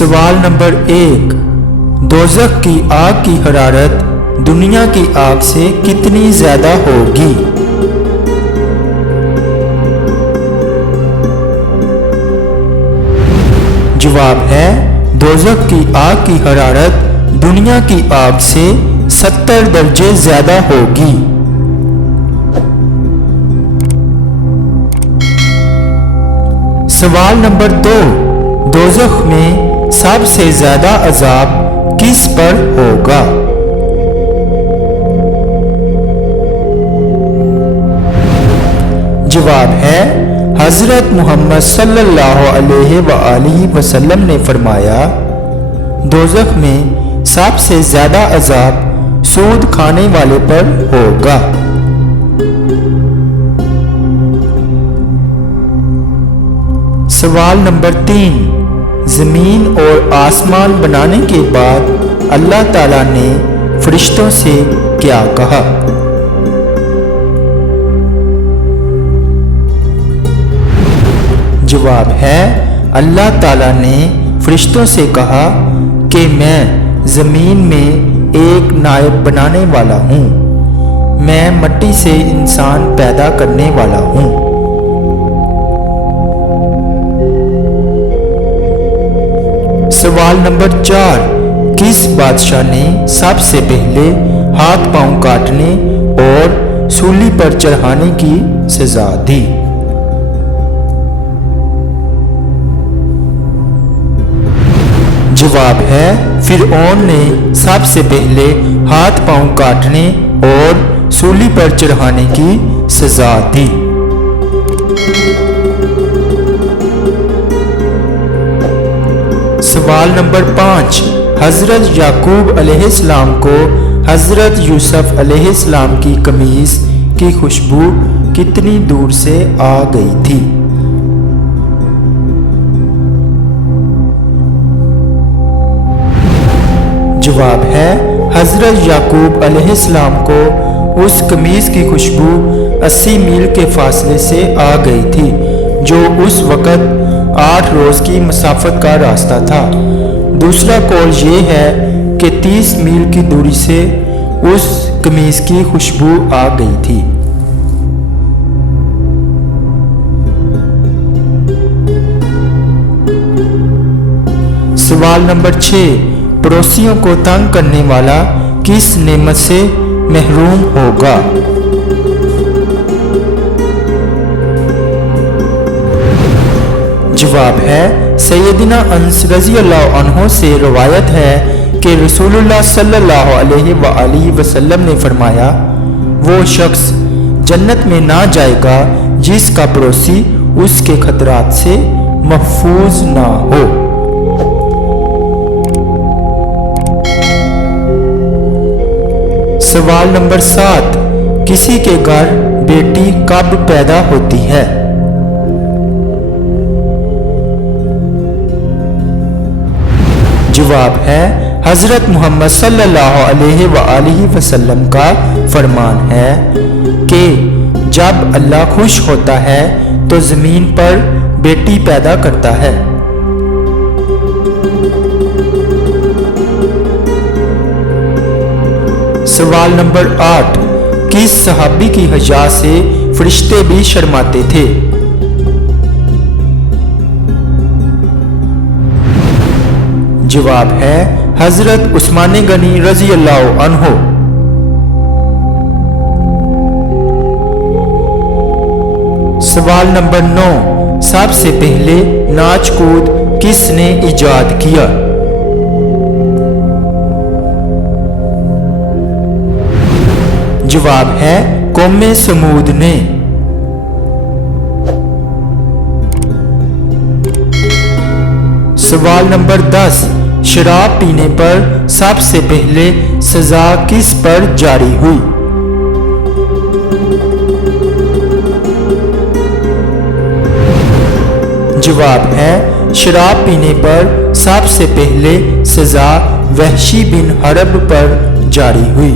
سوال نمبر 1، دوزخ کی آگ کی حرارت دنیا کی آگ سے کتنی زیادہ ہوگی؟ جواب ہے دوزخ کی آگ کی حرارت دنیا کی آگ سے 70 درجے زیادہ ہوگی۔ سوال نمبر 2، دوزخ میں سب سے زیادہ عذاب کس پر ہوگا؟ جواب ہے حضرت محمد صلی اللہ علیہ وآلہ وسلم نے فرمایا، دوزخ میں سب سے زیادہ عذاب سود کھانے والے پر ہوگا۔ سوال نمبر 3، زمین اور آسمان بنانے کے بعد اللہ تعالیٰ نے فرشتوں سے کیا کہا؟ جواب ہے اللہ تعالیٰ نے فرشتوں سے کہا کہ میں زمین میں ایک نائب بنانے والا ہوں، میں مٹی سے انسان پیدا کرنے والا ہوں۔ سوال نمبر 4، کس بادشاہ نے سب سے پہلے ہاتھ پاؤں کاٹنے اور سولی پر چڑھانے کی سزا دی؟ جواب ہے فرعون نے سب سے پہلے ہاتھ پاؤں کاٹنے اور سولی پر چڑھانے کی سزا دی۔ سوال نمبر 5، حضرت یعقوب علیہ السلام کو حضرت یوسف علیہ السلام کی قمیض کی خوشبو کتنی دور سے آ گئی تھی؟ جواب ہے حضرت یعقوب علیہ السلام کو اس قمیض کی خوشبو 80 میل کے فاصلے سے آ گئی تھی، جو اس وقت 8 روز کی مسافت کا راستہ تھا۔ دوسرا قول یہ ہے کہ 30 میل کی دوری سے اس قمیض کی خوشبو آ گئی تھی۔ سوال نمبر 6، پڑوسیوں کو تنگ کرنے والا کس نعمت سے محروم ہوگا؟ جواب ہے سیدنا انس رضی اللہ عنہ سے روایت ہے کہ رسول اللہ صلی اللہ علیہ وآلہ وسلم نے فرمایا، وہ شخص جنت میں نہ جائے گا جس کا پڑوسی اس کے خطرات سے محفوظ نہ ہو۔ سوال نمبر 7، کسی کے گھر بیٹی کب پیدا ہوتی ہے؟ جواب ہے حضرت محمد صلی اللہ علیہ وآلہ وسلم کا فرمان ہے کہ جب اللہ خوش ہوتا ہے تو زمین پر بیٹی پیدا کرتا ہے۔ سوال نمبر 8، کس صحابی کی حیا سے فرشتے بھی شرماتے تھے؟ جواب ہے حضرت عثمان غنی رضی اللہ عنہ۔ سوال نمبر 9، سب سے پہلے ناچ کود کس نے ایجاد کیا؟ جواب ہے قوم سمود نے۔ سوال نمبر 10، شراب پینے پر سب سے پہلے سزا کس پر جاری ہوئی؟ جواب ہے شراب پینے پر سب سے پہلے سزا وحشی بن حرب پر جاری ہوئی۔